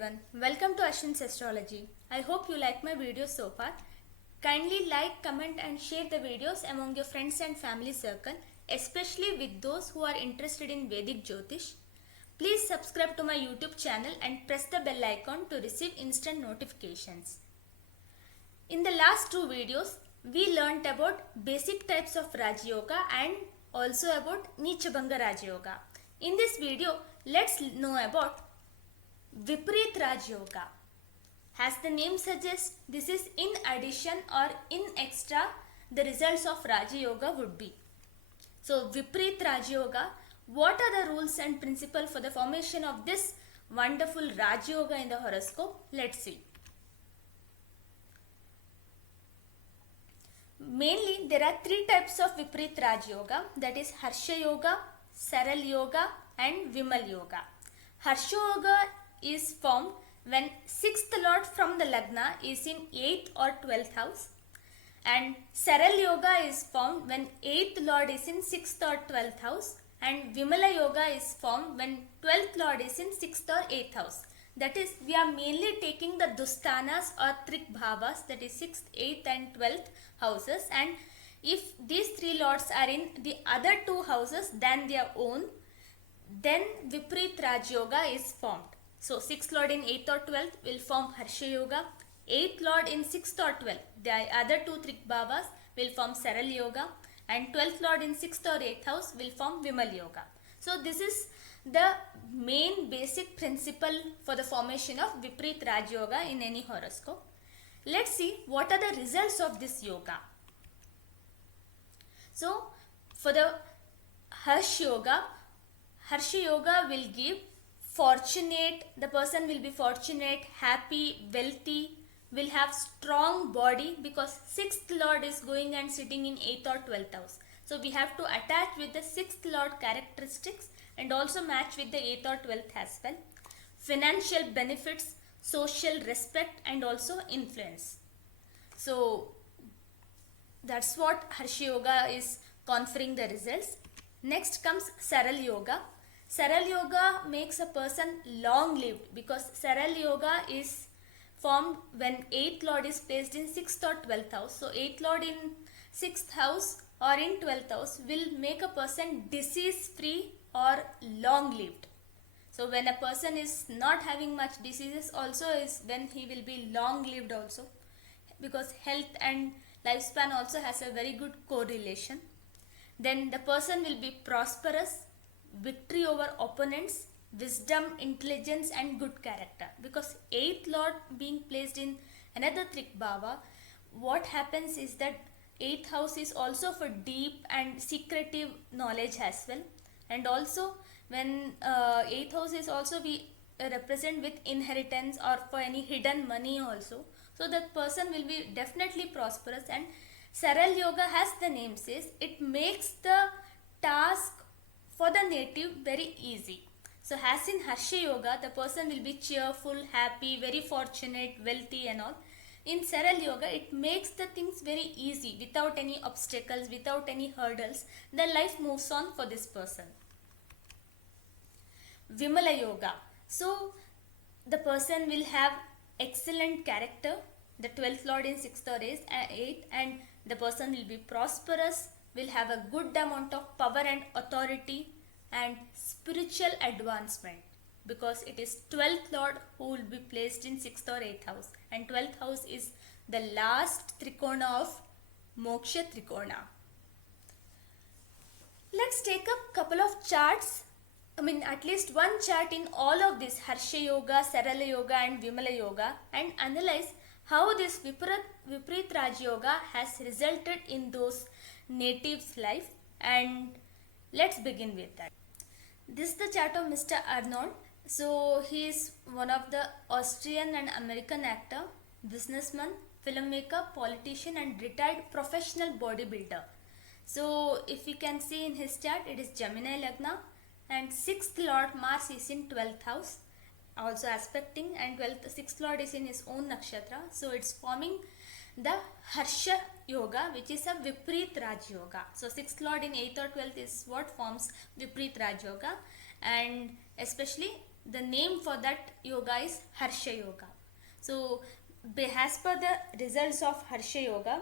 everyone, welcome to Ashwin's Astrology. I hope you like my videos so far. Kindly like, comment and share the videos among your friends and family circle, especially with those who are interested in Vedic Jyotish. Please subscribe to my YouTube channel and press the bell icon to receive instant notifications. In the last two videos, we learnt about basic types of Raj Yoga and also about Nichabhanga Raj Yoga. In this video, let's know about Vipareet Raj Yoga. As the name suggests, this is in addition or in extra the results of Raja Yoga would be. So Vipareet Raj Yoga, what are the rules and principles for the formation of this wonderful Raj Yoga in the horoscope? Let's see. Mainly there are three types of Vipareet Raj Yoga, that is Harsha Yoga, Sarala Yoga and Vimala Yoga. Harsha Yoga is formed when 6th Lord from the Lagna is in 8th or 12th house, and Sarala Yoga is formed when 8th Lord is in 6th or 12th house, and Vimala Yoga is formed when 12th Lord is in 6th or 8th house. That is, we are mainly taking the Dusthanas or Trik Bhavas, that is 6th, 8th and 12th houses, and if these three lords are in the other two houses than their own, then Vipareet Raj Yoga is formed. So 6th Lord in 8th or 12th will form Harsha Yoga, 8th Lord in 6th or 12th, the other two Trik Bhavas will form Sarala Yoga, and 12th Lord in 6th or 8th house will form Vimala Yoga. So this is the main basic principle for the formation of Vipareet Raj Yoga in any horoscope. Let's see what are the results of this yoga. So for the Harsha Yoga will give fortunate, the person will be fortunate, happy, wealthy, will have strong body, because 6th Lord is going and sitting in 8th or 12th house. So we have to attach with the 6th Lord characteristics and also match with the 8th or 12th as well. Financial benefits, social respect and also influence. So that's what Harsha Yoga is conferring the results. Next comes Sarala Yoga. Sarala Yoga makes a person long lived, because Sarala Yoga is formed when 8th Lord is placed in 6th or 12th house. So 8th Lord in 6th house or in 12th house will make a person disease free or long lived. So when a person is not having much diseases also is when he will be long lived also, because health and lifespan also has a very good correlation. Then the person will be prosperous, victory over opponents, wisdom, intelligence and good character, because 8th Lord being placed in another Trik Bhava, what happens is that 8th house is also for deep and secretive knowledge as well, and also when 8th house is also we represent with inheritance or for any hidden money also, so that person will be definitely prosperous. And Sarala Yoga, as the name says, it makes the task for the native very easy. So as in Harsha Yoga, the person will be cheerful, happy, very fortunate, wealthy and all. In Sarala Yoga, it makes the things very easy, without any obstacles, without any hurdles. The life moves on for this person. Vimala Yoga. So the person will have excellent character, the 12th Lord in 6th or 8th, and the person will be prosperous, will have a good amount of power and authority and spiritual advancement, because it is 12th Lord who will be placed in 6th or 8th house, and 12th house is the last Trikona of Moksha Trikona. Let's take a couple of charts, at least one chart in all of this Harsha Yoga, Sarala Yoga and Vimala Yoga, and analyze how this Vipareet Raj Yoga has resulted in those natives' life. And let's begin with that. This is the chart of Mr. Arnold. So he is one of the Austrian and American actor, businessman, filmmaker, politician and retired professional bodybuilder. So if you can see in his chart, it is Gemini Lagna, and 6th Lord Mars is in 12th house, also aspecting, and 6th Lord is in his own nakshatra. So it's forming the Harsha Yoga, which is a Vipareet Raj Yoga. So 6th Lord in 8th or 12th is what forms Vipareet Raj Yoga, and especially the name for that yoga is Harsha Yoga. So, as per the results of Harsha Yoga,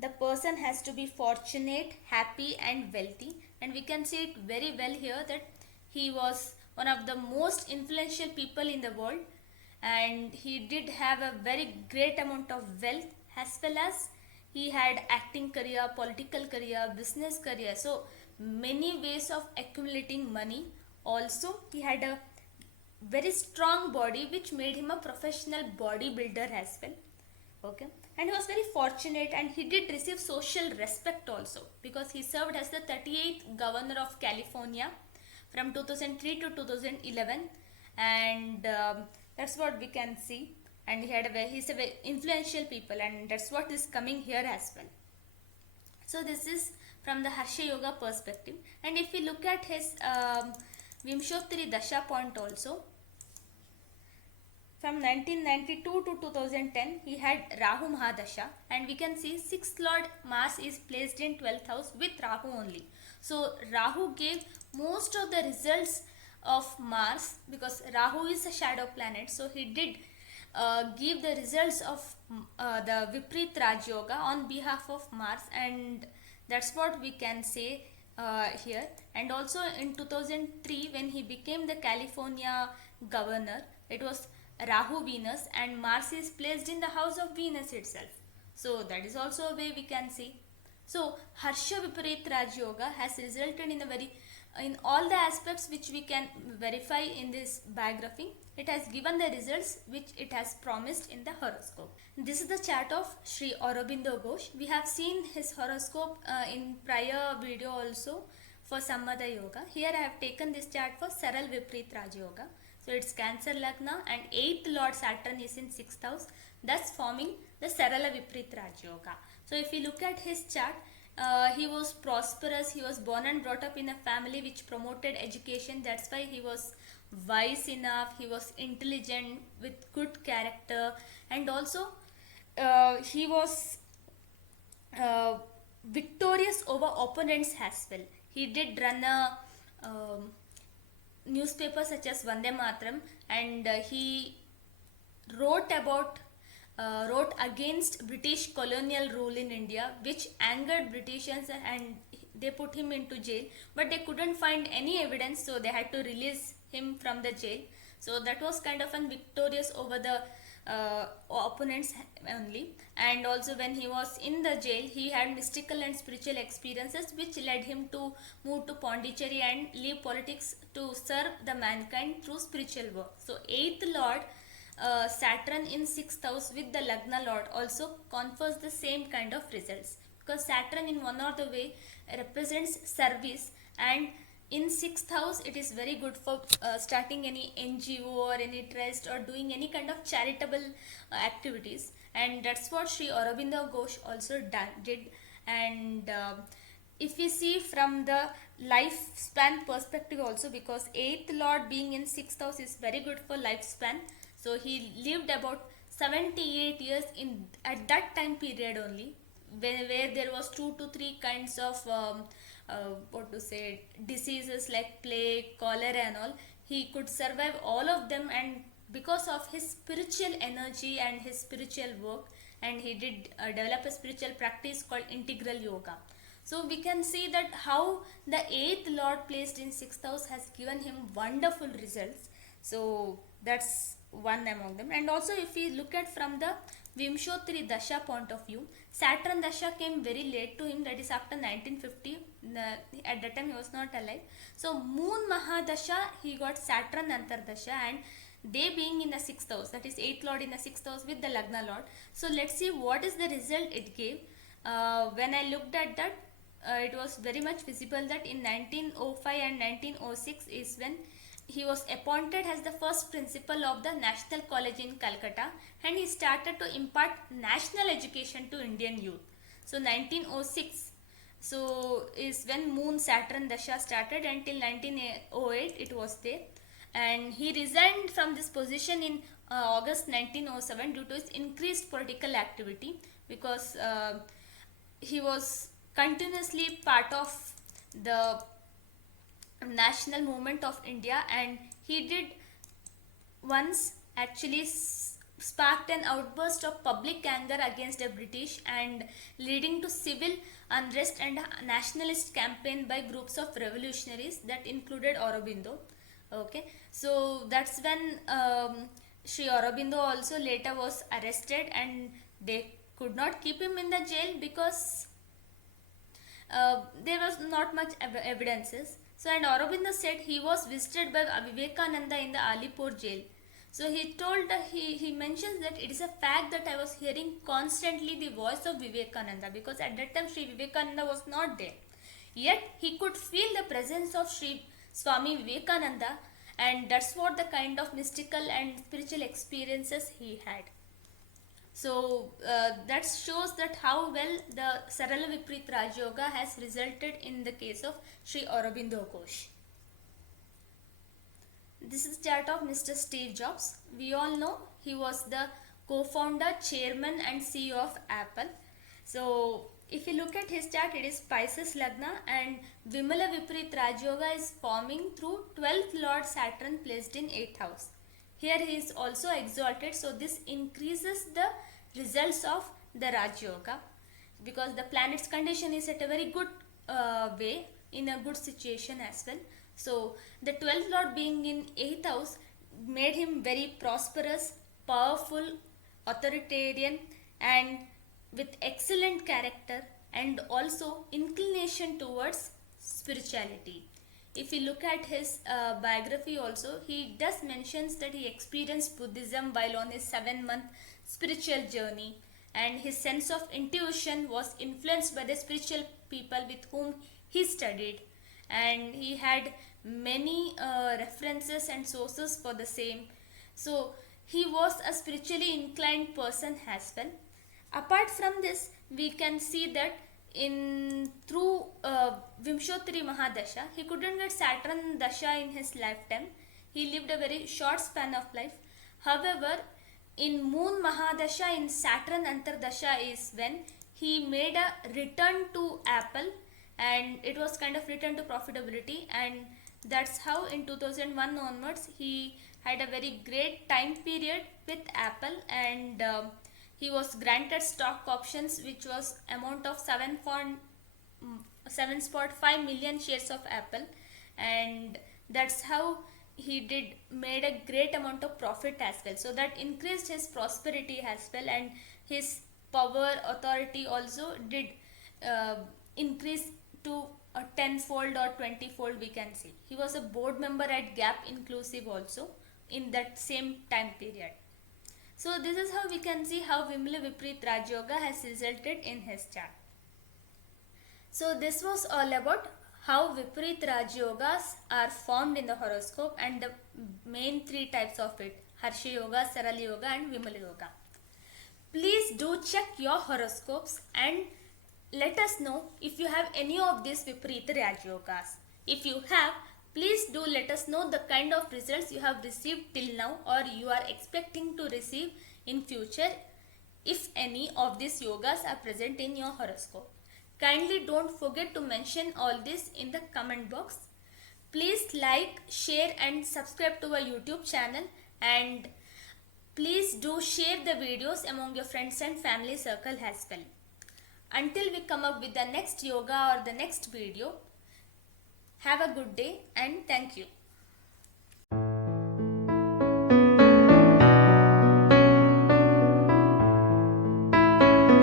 the person has to be fortunate, happy, and wealthy. And we can see it very well here that he was one of the most influential people in the world, and he did have a very great amount of wealth, as well as he had acting career, political career, business career. So many ways of accumulating money. Also, he had a very strong body which made him a professional bodybuilder as well. Okay, and he was very fortunate, and he did receive social respect also, because he served as the 38th governor of California from 2003 to 2011. And that's what we can see. And he's a very influential people, and that's what is coming here as well. So this is from the Harsha Yoga perspective. And if we look at his Vimshottari Dasha point also, from 1992 to 2010, he had Rahu Mahadasha, and we can see 6th Lord Mars is placed in 12th house with Rahu only. So Rahu gave most of the results of Mars, because Rahu is a shadow planet. So he did give the results of the Vipareet Raj Yoga on behalf of Mars, and that's what we can say here. And also in 2003, when he became the California governor, it was Rahu Venus, and Mars is placed in the house of Venus itself. So that is also a way we can see. So Harsha Vipareet Raj Yoga has resulted in a very, in all the aspects which we can verify in this biography, it has given the results which it has promised in the horoscope. This is the chart of Sri Aurobindo Ghosh. We have seen his horoscope in prior video also for Sammada Yoga. Here I have taken this chart for Saral Vipareet Raj Yoga. So it's Cancer Lagna, and 8th Lord Saturn is in 6th house, thus forming the Sarala Vipareet Raj Yoga. So if you look at his chart, he was prosperous. He was born and brought up in a family which promoted education. That's why he was wise enough. He was intelligent with good character, and also he was victorious over opponents as well. He did run a newspaper such as Vande Matram, and he wrote about wrote against British colonial rule in India, which angered Britishers, and they put him into jail, but they couldn't find any evidence, so they had to release him from the jail. So that was kind of an victorious over the opponents only. And also when he was in the jail, he had mystical and spiritual experiences which led him to move to Pondicherry and leave politics to serve the mankind through spiritual work. So 8th Lord Saturn in 6th house with the Lagna Lord also confers the same kind of results, because Saturn in one or the way represents service, and in 6th house it is very good for starting any NGO or any trust or doing any kind of charitable activities. And that's what Sri Aurobindo Ghosh also did. And if we see from the lifespan perspective also, because 8th Lord being in 6th house is very good for lifespan. So he lived about 78 years in at that time period only, where there was 2 to 3 kinds of diseases like plague, cholera and all. He could survive all of them, and because of his spiritual energy and his spiritual work, and he did develop a spiritual practice called integral yoga. So we can see that how the 8th Lord placed in 6th house has given him wonderful results. So that's one among them. And also if we look at from the Vimshottari Dasha point of view, Saturn Dasha came very late to him, that is after 1950. At that time he was not alive. So Moon Mahadasha, he got Saturn Antardasha, and they being in the 6th house, that is 8th Lord in the 6th house with the Lagna Lord. So let's see what is the result it gave. When I looked at that, it was very much visible that in 1905 and 1906 is when he was appointed as the first principal of the National College in Calcutta, and he started to impart national education to Indian youth. So 1906 so is when Moon Saturn Dasha started. Until 1908 it was there, and he resigned from this position in August 1907 due to his increased political activity, because he was continuously part of the national movement of India, and he did once actually sparked an outburst of public anger against the British and leading to civil unrest and a nationalist campaign by groups of revolutionaries that included Aurobindo. Okay, so that's when Sri Aurobindo also later was arrested, and they could not keep him in the jail because there was not much evidences. So, and Aurobindo said he was visited by Vivekananda in the Alipur jail. So he told, he mentions that it is a fact that I was hearing constantly the voice of Vivekananda, because at that time Sri Vivekananda was not there. Yet he could feel the presence of Sri Swami Vivekananda, and that's what the kind of mystical and spiritual experiences he had. So that shows that how well the Sarala Vipareet Raj Yoga has resulted in the case of Sri Aurobindo Ghosh. This is chart of Mr. Steve Jobs. We all know he was the co-founder, chairman and CEO of Apple. So if you look at his chart, it is Pisces Lagna, and Vimala Vipareet Raj Yoga is forming through 12th Lord Saturn placed in 8th house. Here he is also exalted, so this increases the results of the Raj Yoga, because the planet's condition is at a very good way, in a good situation as well. So the 12th Lord being in 8th house made him very prosperous, powerful, authoritarian and with excellent character, and also inclination towards spirituality. If you look at his biography also, he does mentions that he experienced Buddhism while on his 7-month spiritual journey, and his sense of intuition was influenced by the spiritual people with whom he studied, and he had many references and sources for the same. So he was a spiritually inclined person as well. Apart from this, we can see that in through Vimshottari Mahadasha, he couldn't get Saturn Dasha in his lifetime. He lived a very short span of life. However, in Moon Mahadasha, in Saturn Antardasha is when he made a return to Apple, and it was kind of return to profitability, and that's how in 2001 onwards he had a very great time period with Apple, and he was granted stock options which was amount of 7.5 million shares of Apple, and that's how he did made a great amount of profit as well. So that increased his prosperity as well, and his power authority also did increase to a 10-fold or 20-fold, we can say. He was a board member at Gap Inclusive also in that same time period. So this is how we can see how Vimala Vipareet Raj Yoga has resulted in his chart. So this was all about how Vipareet Raj Yogas are formed in the horoscope and the main 3 types of it: Harsha Yoga, Sarala Yoga and Vimala Yoga. Please do check your horoscopes and let us know if you have any of these Vipareet Raj Yogas. If you have, please do let us know the kind of results you have received till now or you are expecting to receive in future, if any of these yogas are present in your horoscope. Kindly don't forget to mention all this in the comment box. Please like, share and subscribe to our YouTube channel, and please do share the videos among your friends and family circle as well. Until we come up with the next yoga or the next video, have a good day and thank you.